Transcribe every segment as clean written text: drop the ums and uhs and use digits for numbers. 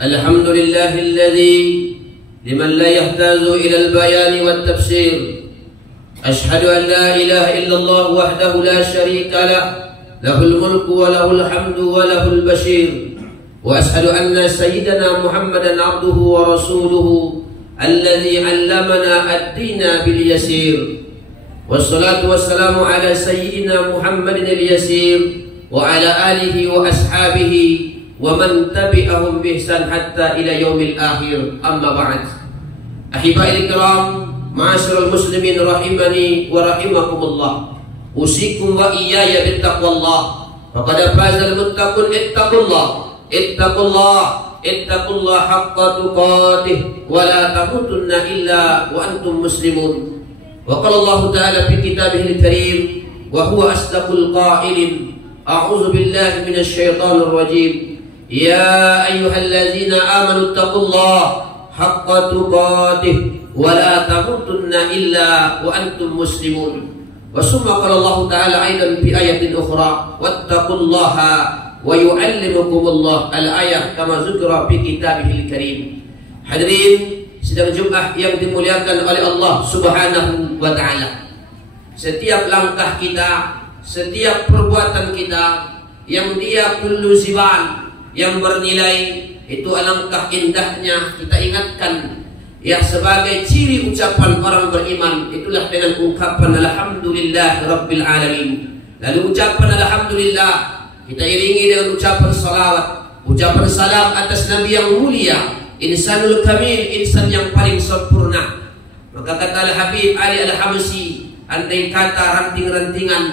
الحمد لله الذي لمن لا يحتاج إلى البيان والتفسير. أشهد أن لا إله إلا الله وحده لا شريك له، له الملك وله الحمد وله البشير. وأشهد أن سيدنا محمدا عبده ورسوله الذي علمنا الدين باليسير. والصلاة والسلام على سيدنا محمد اليسير وعلى آله وأصحابه ومن تبعهم بإحسان حتى إلى يوم الآخر. أما بعد، أحبائي الكرام، معاشر المسلمين رحمني ورحمكم الله، أوصيكم وإياي بتقوى الله، فقد فاز المتقون. اتقوا الله حق تقاته ولا تموتن إلا وأنتم مسلمون. وقال الله تعالى في كتابه الكريم وهو أصدق القائلين: أعوذ بالله من الشيطان الرجيم، يا أيها الذين آمنوا اتقوا الله حق تقاته ولا تموتن إلا وأنتم مسلمون. وثم قال الله تعالى أيضا في آية أخرى: واتقوا الله ويعلمكم الله، الآية كما ذكر في كتابه الكريم. Hadirin sidang Jumat yang dimuliakan oleh Allah Subhanahu wa Ta'ala, setiap langkah kita, setiap perbuatan kita yang dia kullu ziban, yang bernilai, itu alangkah indahnya kita ingatkan ya, sebagai ciri ucapan orang beriman itulah dengan ungkapan alhamdulillah rabbil alamin. Lalu ucapan alhamdulillah kita iringi dengan ucapan salawat, ucapan salam atas Nabi yang mulia, insanul kamil, insan yang paling sempurna. Maka kata Al-Habib Ali Al-Hamsi, andai kata ranting-rantingan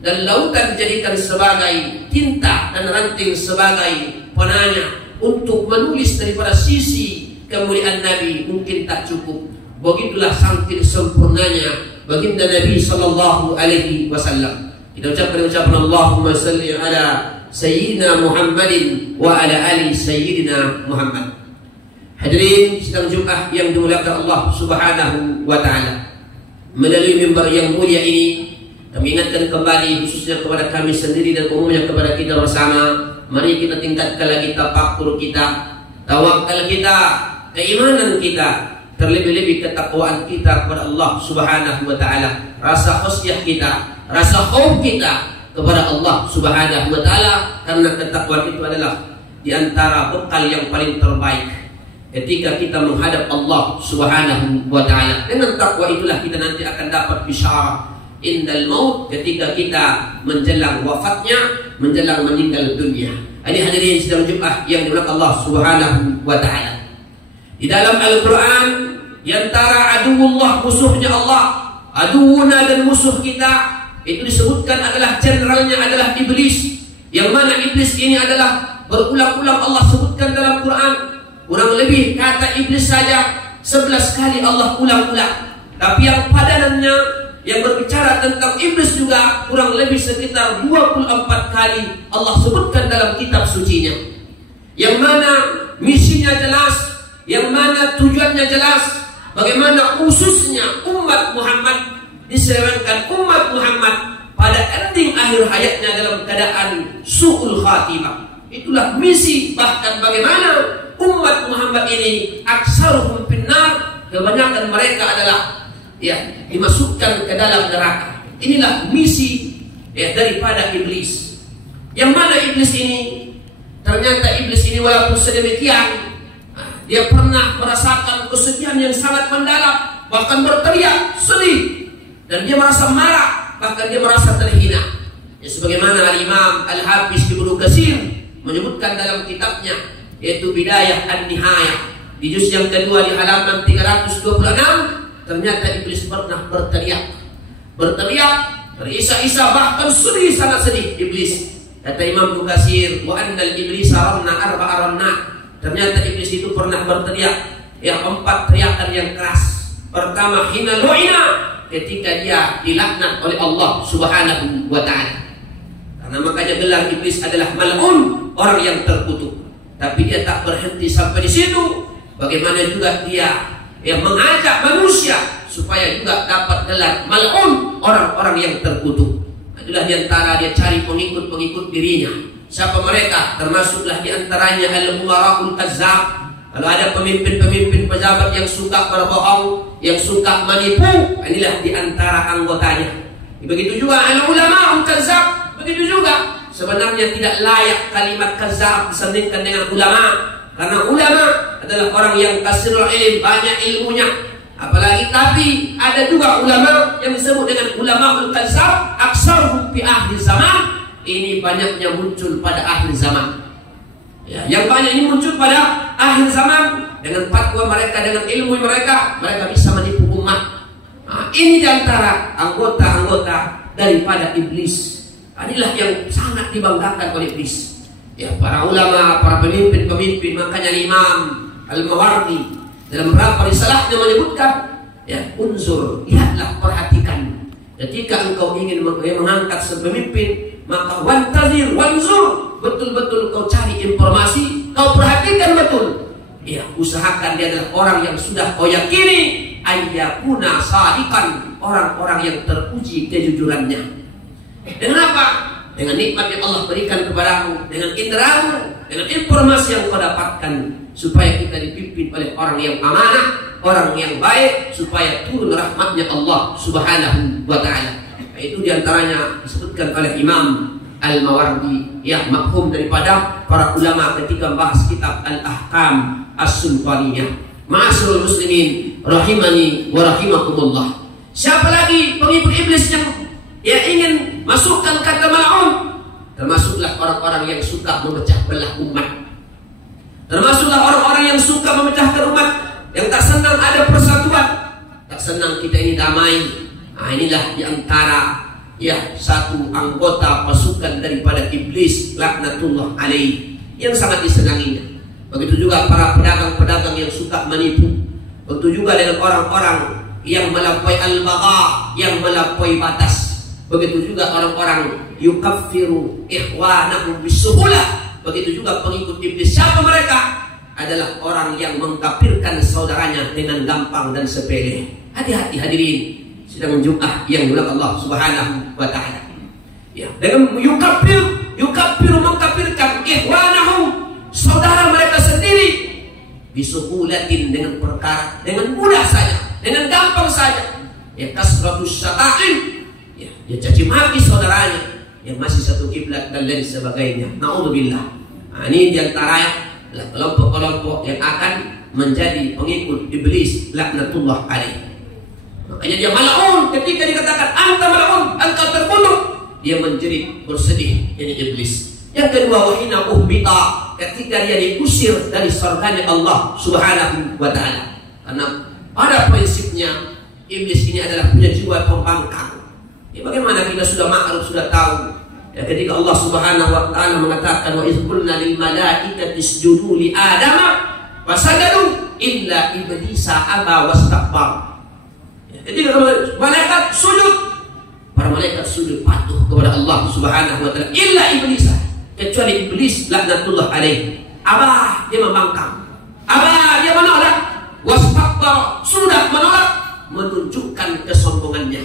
dan lautan dijadikan sebagai tinta dan ranting sebagai penanya untuk menulis daripada sisi kemuliaan Nabi, mungkin tak cukup. Begitulah saking sempurnanya baginda Nabi sallallahu alaihi wasallam. Kita ucapkan Allahumma salli ala Sayyidina Muhammadin wa ala ali Sayyidina Muhammad. Hadirin sidang Jumat yang dimuliakan Allah Subhanahu wa Ta'ala, melalui mimbar yang mulia ini kami ingatkan kembali khususnya kepada kami sendiri dan umumnya kepada kita bersama, mari kita tingkatkan lagi tafakur kita, tawakal kita, keimanan kita, terlebih-lebih ketakwaan kita kepada Allah Subhanahu wa Ta'ala, rasa khusyuk kita, rasa khauf kita kepada Allah Subhanahu wa Ta'ala, karena ketakwaan itu adalah di antara bekal yang paling terbaik ketika kita menghadap Allah Subhanahu wa Ta'ala. Dengan takwa itulah kita nanti akan dapat bisyarah indal maut, ketika kita menjelang wafatnya, menjelang meninggal dunia. Ini hadirin sidang Jumat yang dimuliakan Allah Subhanahu wa Ta'ala. Di dalam Al-Quran, di antara aduwullah, musuhnya Allah, aduwuna dan musuh kita, itu disebutkan adalah generalnya adalah iblis. Yang mana iblis ini adalah berulang-ulang Allah sebutkan dalam Quran. Kurang lebih kata iblis saja 11 kali Allah ulang-ulang. Tapi yang padanannya yang berbicara tentang iblis juga kurang lebih sekitar 24 kali Allah sebutkan dalam kitab sucinya. Yang mana misinya jelas, yang mana tujuannya jelas, bagaimana khususnya umat Muhammad diserahkan umat Muhammad pada ending akhir hayatnya dalam keadaan su'ul khatimah. Itulah misi, bahkan bagaimana umat Muhammad ini aksaruhum finnar, kebanyakan mereka adalah ya dimasukkan ke dalam neraka. Inilah misi ya daripada iblis. Yang mana iblis ini, ternyata iblis ini walaupun sedemikian, dia pernah merasakan kesedihan yang sangat mendalam, bahkan berteriak sedih, dan dia merasa marah, bahkan dia merasa terhina. Ya, sebagaimana Imam Al-Hafiz Ibnu Katsir menyebutkan dalam kitabnya yaitu Bidayah An-Nihayah di juz yang kedua di halaman 326, ternyata iblis pernah berteriak, terisak-isak, bahkan sedih, sangat sedih iblis. Kata Imam Ibnu Katsir, wa annal iblisa ranna arba'a ranna, ternyata iblis itu pernah berteriak yang 4 teriakan yang keras. Pertama, hina lu'ina, ketika dia dilaknat oleh Allah Subhanahu wa Ta'ala. Karena makanya gelar iblis adalah mal'un, orang yang terkutuk. Tapi dia tak berhenti sampai di situ. Bagaimana juga dia yang mengajak manusia supaya juga dapat gelar mal'un, orang-orang yang terkutuk. Itulah diantara dia cari pengikut-pengikut dirinya. Siapa mereka? Termasuklah di antaranya al-umara'ul kazzab. Kalau ada pemimpin-pemimpin pejabat yang suka berbohong, yang suka menipu, inilah di antara anggotanya. Begitu juga al-ulama'ul kazzab. Begitu juga sebenarnya tidak layak kalimat kazzab disandingkan dengan ulama, karena ulama adalah orang yang kasirul ilm, banyak ilmunya. Apalagi tapi ada juga ulama yang disebut dengan ulamaul kazzab, aksaruhum fi akhir zaman. Ini banyaknya muncul pada akhir zaman. Ya, yang banyak ini muncul pada akhir zaman dengan fatwa mereka, dengan ilmu mereka bisa menipu umat. Nah, ini diantara anggota-anggota daripada iblis. Inilah yang sangat dibanggakan oleh iblis. Ya, para ulama, para pemimpin-pemimpin, makanya Imam Al-Mawardi dalam beberapa risalahnya menyebutkan, ya, unsur, lihatlah, perhatikan. Ketika engkau ingin mengangkat sepemimpin, maka wantazir, wanzur, betul-betul kau cari informasi, kau perhatikan betul. Ya, usahakan dia adalah orang yang sudah kau yakini ayyakuna sadiqan, orang-orang yang teruji kejujurannya. Dengan apa? Dengan nikmat yang Allah berikan kepadamu, dengan inderamu, dengan informasi yang kau dapatkan, supaya kita dipimpin oleh orang yang amanah, orang yang baik, supaya turun rahmatnya Allah Subhanahu wa ta'ala. Itu diantaranya disebutkan oleh Imam Al-Mawardi, ya, mafhum daripada para ulama ketika membahas kitab Al-Ahkam As-Sultaniyah. Ma'asyiral muslimin rahimani wa rahimakumullah. Siapa lagi pengikut iblis yang ingin masukkan kata mal'un? Termasuklah orang-orang yang suka memecah belah umat. Termasuklah orang-orang yang suka memecahkan umat, yang tak senang ada persatuan, tak senang kita ini damai. Nah, inilah diantara, ya, satu anggota pasukan daripada iblis laknatullah alaih yang sangat disenanginya. Begitu juga para pedagang-pedagang yang suka menipu. Begitu juga dengan orang-orang yang melampaui al-bagha, yang melampaui batas. Begitu juga orang-orang yukaffiru ikhwanahum bisuhulah. Begitu juga pengikut iblis. Siapa mereka? Adalah orang yang mengkafirkan saudaranya dengan gampang dan sepele. Hati-hati hadirin sedang Jumat yang mulia Allah Subhanahu wa ta'ala. Ya, dengan yukaffiru mengkafirkan ikhwanahum, saudara mereka sendiri, bisuhulatin, dengan perkara, dengan mudah saja, dengan gampang saja. Ya, kasratus syata'in, ya, dia caci maki saudaranya yang masih satu kiblat dan lain sebagainya. Na'udzubillah. Nah, ini diantaranya kelompok-kelompok yang akan menjadi pengikut iblis laknatullah alaih. Makanya dia mal'un ketika dikatakan anta mal'un, engkau terkutuk, dia menjerit bersedih, ini iblis. Yang kedua, wahina uhbita, ketika dia diusir dari surganya Allah Subhanahu wa ta'ala. Karena pada prinsipnya iblis ini adalah punya jiwa pembangkang. Ya, bagaimana kita sudah makruf, sudah tahu. Ya, ketika Allah Subhanahu wa ta'ala mengatakan wa idh qulna lil malaikati isjudu li adama fasajadu illa iblisa aba wastakbar. Ya, ketika malaikat sujud, para malaikat sujud patuh kepada Allah Subhanahu wa ta'ala illa iblisa, kecuali iblis laknatullah alaih. Abah, dia membangkang. Abah, dia menolak. Wastakbar, sudah menolak, menunjukkan kesombongannya.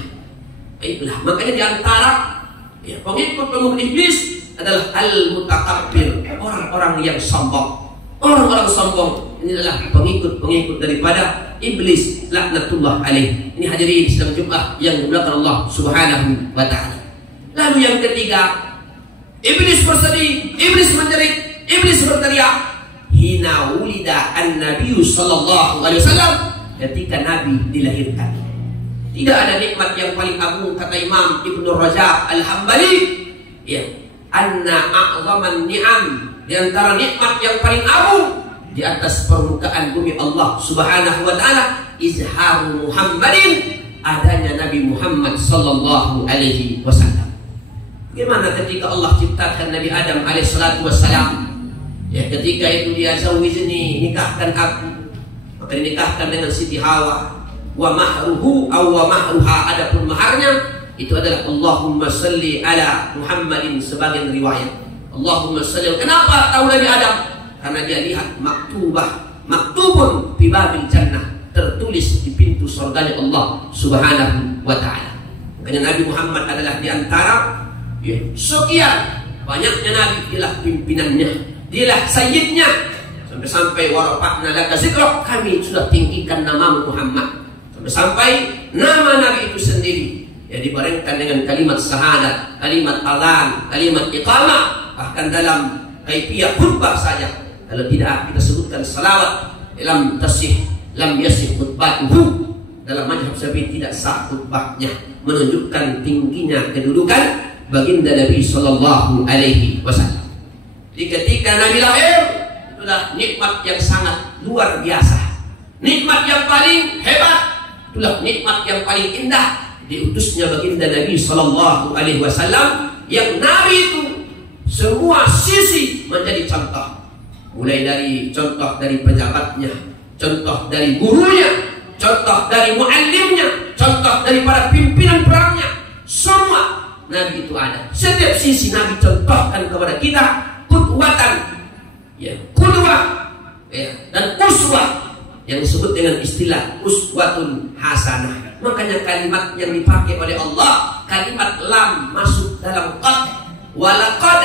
Itulah makanya diantara, ya, pengikut iblis adalah al-mutakabbir, orang-orang yang sombong. Orang-orang sombong ini adalah pengikut daripada iblis laknatullah alaih. Ini hadirin sedang Jumat yang dimuliakan Allah Subhanahu wa ta'ala. Lalu yang ketiga, iblis bersedih, iblis menjerit, iblis berteriak. Hina wulida an-nabiyyu sallallahu alaihi wasallam, ketika Nabi dilahirkan. Tidak ada nikmat yang paling agung, kata Imam Ibnu Rajab Al-Hambali, ya, anna a'zaman ni'am, di antara nikmat yang paling agung di atas permukaan bumi Allah Subhanahu wa ta'ala, izharu Muhammadin, adanya Nabi Muhammad sallallahu alaihi wasallam. Bagaimana ketika Allah ciptakan Nabi Adam alaihi salatu wassalam, ya, ketika itu dia zawijni, nikahkan aku, maka dinikahkan dengan Siti Hawa. Wa mahruhu aw wa mahruha, adapun maharnya itu adalah Allahumma salli ala Muhammadin, sebagian riwayat Allahumma salli. Kenapa tahu Nabi Adam? Karena dia lihat maktubun fi babil jannah, tertulis di pintu surganya Allah Subhanahu wa ta'ala. Makanya Nabi Muhammad adalah di antara, ya, sekian banyaknya nabi, dialah pimpinannya, dialah sayyidnya. Sampai-sampai warafa'na laka dzikrak, kami sudah tinggikan nama Muhammad. Sampai-sampai nama nabi itu sendiri ya dibarengkan dengan kalimat syahadat, kalimat adzan, kalimat iqamah. Bahkan dalam kaifiyah khutbah saja, kalau tidak kita sebutkan salawat, lam yasih khutbatuhu. Dalam mazhab Syafi'i tidak sah khutbahnya, menunjukkan tingginya kedudukan baginda Nabi sallallahu alaihi wasallam. Jadi ketika Nabi lahir, itulah nikmat yang sangat luar biasa, nikmat yang paling hebat, itulah nikmat yang paling indah, diutusnya baginda Nabi sallallahu alaihi wasallam, yang Nabi itu semua sisi menjadi contoh. Mulai dari contoh dari pejabatnya, contoh dari gurunya, contoh dari muallimnya, contoh dari para pimpinan perangnya. Semua Nabi itu ada. Setiap sisi Nabi contohkan kepada kita qudwatan, ya, qudwah, ya, dan uswah, yang disebut dengan istilah uswatun hasanah. Makanya kalimat yang dipakai oleh Allah, kalimat lam masuk dalam qad, walaqad.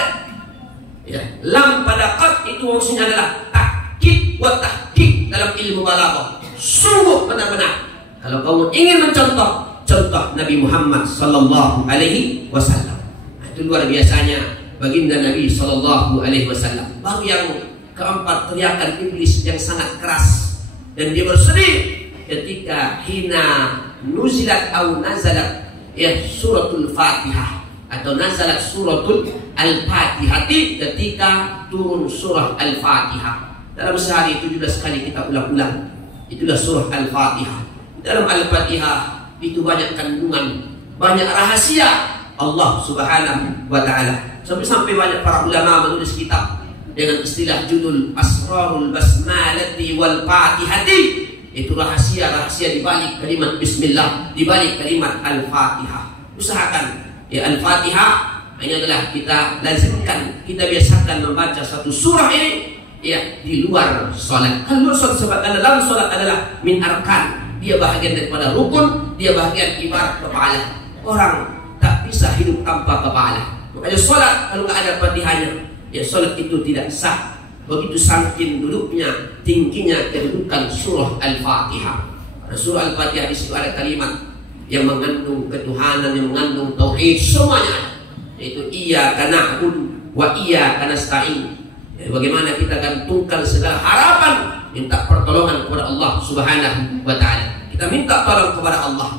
Ya, lam pada qad itu maksudnya adalah takkid wa tahqiq dalam ilmu balaghah. Sungguh benar-benar. Kalau kamu ingin mencontoh, contoh Nabi Muhammad sallallahu alaihi wasallam. Itu luar biasanya baginda Nabi sallallahu alaihi wasallam. Baru yang keempat, teriakan iblis yang sangat keras, dan dia bersedih ketika hina nuzilat atau nazalat ya suratul Fatihah, atau nazalat suratul Al-Fatihati, ketika turun surah Al-Fatihah. Dalam sehari 17 kali kita ulang-ulang, itulah surah Al-Fatihah. Dalam Al-Fatihah itu banyak kandungan, banyak rahasia Allah subhanahu wa ta'ala. Sampai banyak para ulama menulis kitab dengan istilah judul Asrarul Basmalati wal Fatihati. Itu rahasia-rahasia di balik kalimat Bismillah, di balik kalimat Al-Fatihah. Usahakan ya Al-Fatihah ini adalah kita lazimkan, kita biasakan membaca satu surah ini ya di luar sholat. Kalau sholat sebabkan dalam sholat adalah min arkan, dia bahagian daripada rukun, dia bahagian ibarat kepala. Orang tak bisa hidup tanpa kepala. Makanya sholat kalau tak ada Fatihahnya, ya sholat itu tidak sah. Begitu saking duduknya, tingginya kedudukan surah Al-Fatihah. Pada surah Al-Fatihah di situ ada kalimat yang mengandung ketuhanan, yang mengandung tauhid, semuanya ada. Yaitu iyyaka na'budu wa iyyaka nasta'in. Ya, bagaimana kita gantungkan segala harapan, minta pertolongan kepada Allah subhanahu wa ta'ala. Kita minta tolong kepada Allah.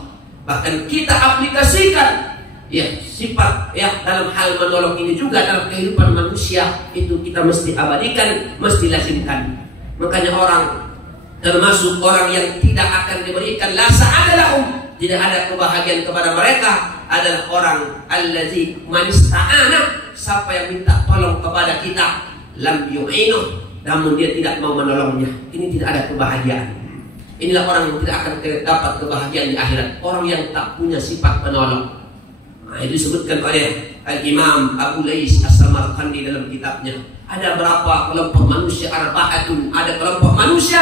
Bahkan kita aplikasikan ya sifat ya dalam hal menolong ini juga dalam kehidupan manusia. Itu kita mesti abadikan, mesti lazimkan. Makanya orang, termasuk orang yang tidak akan diberikan la sa'ada lahum, tidak ada kebahagiaan kepada mereka, adalah orang allazi manista'ana, siapa yang minta tolong kepada kita, lam yu'inuh, namun dia tidak mau menolongnya. Ini tidak ada kebahagiaan. Inilah orang yang tidak akan dapat kebahagiaan di akhirat, orang yang tak punya sifat penolong. Nah, itu disebutkan oleh Al-Imam Abu Lais As-Samarqandi dalam kitabnya. Ada berapa kelompok manusia, arba'atun, ada kelompok manusia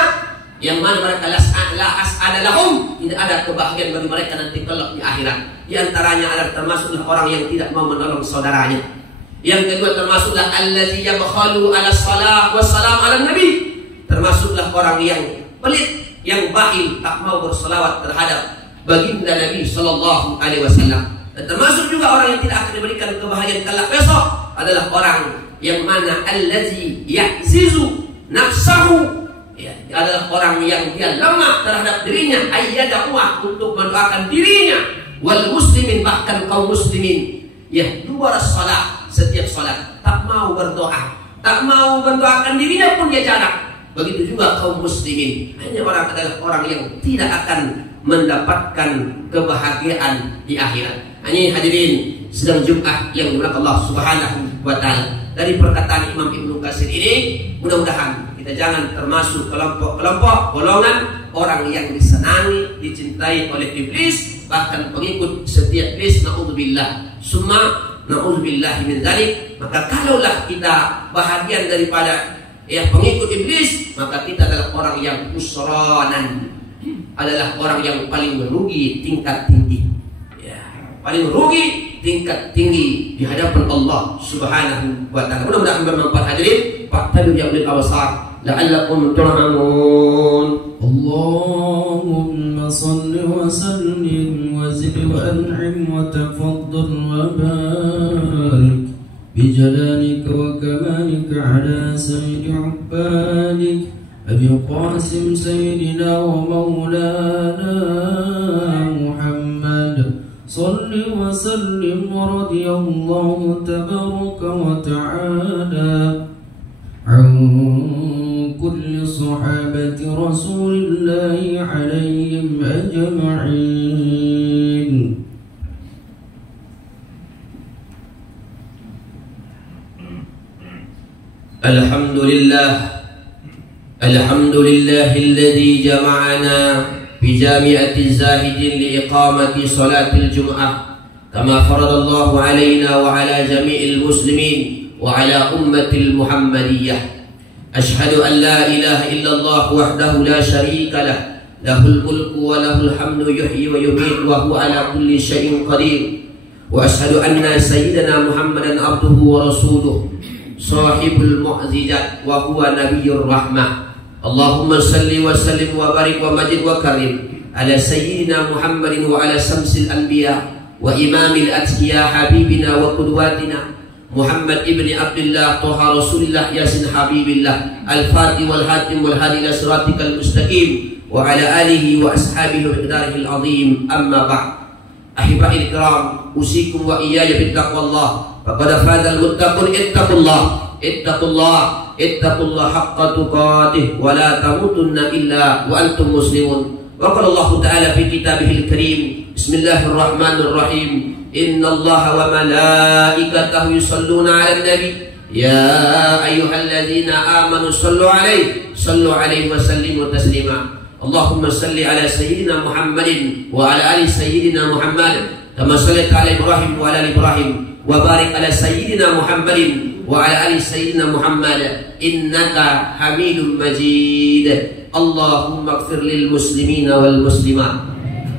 yang mana mereka la as'ada lahum, tidak ada kebahagiaan bagi mereka nanti kelak di akhirat. Di antaranya adalah termasuklah orang yang tidak mau menolong saudaranya. Yang kedua termasuklah allazi yabkhalu ala salah wassalam ala nabi, termasuklah orang yang pelit, yang bakhil, tak mau berselawat terhadap baginda Nabi sallallahu alaihi wasallam. Dan termasuk juga orang yang tidak akan diberikan kebahagiaan kelak besok adalah orang yang mana allazi ya'zizu nafsahu, ya, adalah orang yang dia lemah terhadap dirinya, ayyada'uah, untuk mendoakan dirinya, wal muslimin, bahkan kaum muslimin, ya, luar salat, setiap salat tak mau berdoa, tak mau mendoakan dirinya pun dia jarang. Begitu juga kaum muslimin. Hanya orang adalah orang yang tidak akan mendapatkan kebahagiaan di akhirat. Ini hadirin sedang Jumat yang dimuliakan Allah Subhanahu wa taala. Dari perkataan Imam Ibnu Katsir ini, mudah-mudahan kita jangan termasuk kelompok-kelompok golongan orang yang disenangi, dicintai oleh iblis, bahkan pengikut setiap iblis, naudzubillah. Summa naudzubillah min dzalik. Maka kalaulah kita bahagian daripada ya pengikut iblis, maka kita adalah orang yang usranan, adalah orang yang paling merugi tingkat tinggi. Ya, paling rugi, tingkat tinggi di hadapan Allah Subhanahu wa taala. Mudah-mudahan bermanfaat hadirin. Fa'tabiru ya ulil absar la'allakum turhamun. Allahumma salli wa sallim wa zid wa an'im wa tafaddal wa barik bi jalalika wa kamalika ala sayyidi ubadik Abi Qasim sayyidina wa maulana Muhammad. Salli wa sallim wa radiyallahu tabaraka wa ta'ala an kulli sahabati rasulillahi alaihim ajma'in. Alhamdulillahilladzi jama'ana بجامعة الزاهدين لإقامة صلاة الجمعة كما فرض الله علينا وعلى جميع المسلمين وعلى أمة المحمدية. أشهد أن لا إله إلا الله وحده لا شريك له له الملك وله الحمد يحيي ويميت وهو على كل شيء قدير. وأشهد أن سيدنا محمدا عبده ورسوله صاحب المعجزات وهو نبي الرحمة. Allahumma salli wa sallim wa barik wa majid wa karim ala sayyidina Muhammadin wa ala samsil anbiya wa imamil atqiya habibina wa qudwatina Muhammad ibni Abdullah Toha Rasulillah Yasin Habibillah al-Fatih wal Hatim wal Hadi ila siratikal mustaqim wa ala alihi wa ashabihi wa miqdarihil azim. Amma ba'd. Ahibahil kiram, usikum wa iyaya bittaqwallah. Faqad fadal muttaqun ittaqullah haqqa tuqatih wa la tamutunna illa wa antum muslimun. Wa qala Allah ta'ala fi kitabihil karim, bismillahirrahmanirrahim, innallaha wa malaikatahu yusalluna 'alan nabi ya ayyuhalladzina amanu sallu 'alaihi wa sallimu taslima. Allahumma salli ala sayyidina Muhammadin wa ala ali sayyidina Muhammad kama shallaita ala Ibrahim wa ala ali Ibrahim wa barik ala sayyidina Muhammadin wa ala ali sayyidina Muhammad innaka Hamidum Majid. Allahumma ighfir lil muslimina wal muslimat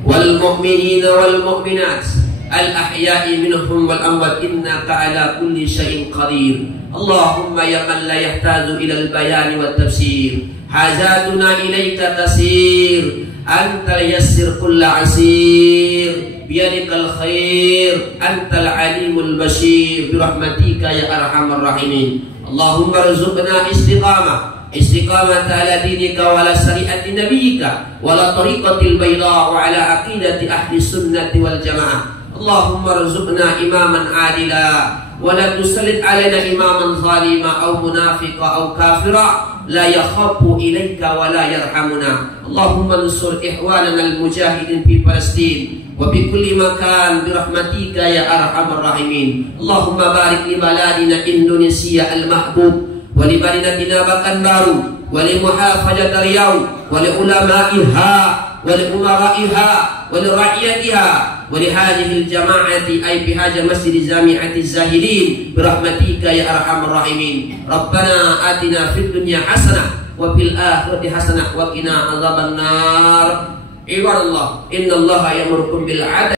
wal mu'minina wal mu'minat al ahya'i minhum wal amwat innaka ala kulli syai'in qadir. Allahumma ya man la yahtaju ila al bayan wat tafsir, hajatuna ilaika tasir, anta yassir kulla asir, biyadikal khair, antal alimul bashir, birahmatika ya arhamar rahimin. Allahumma rzuqna istiqamah ala dinika wa ala syari'ati nabiyyika wa ala tariqatil bayda wa ala aqidati ahli sunnati wal jamaah. Allahumma rzuqna imaman adila wa la tusallit alaina imaman zalima aw munafiqa aw kafira la yakhafu ilaika wa la yarhamuna. Allahumma ansur ihwanana al-mujahidin fi Palestin wa bi kulli makan bi rahmatika ya arhamar rahimin. Allahumma barik li baladina Indonesia al-mahbub wa li baladina Bakanbaru wa li muhafazat Riau wa li ulamaiha wa li umaraiha wa li ra'iyatiha wa li hadhihi al-jama'ati ay bi haja masjid jami'ati zahidin bi rahmatika ya arhamar rahimin. Rabbana atina fid dunya hasanah wa fil akhirati hasanah wa qina adzabannar. Ibadallah, innallaha ya'murukum bil 'adli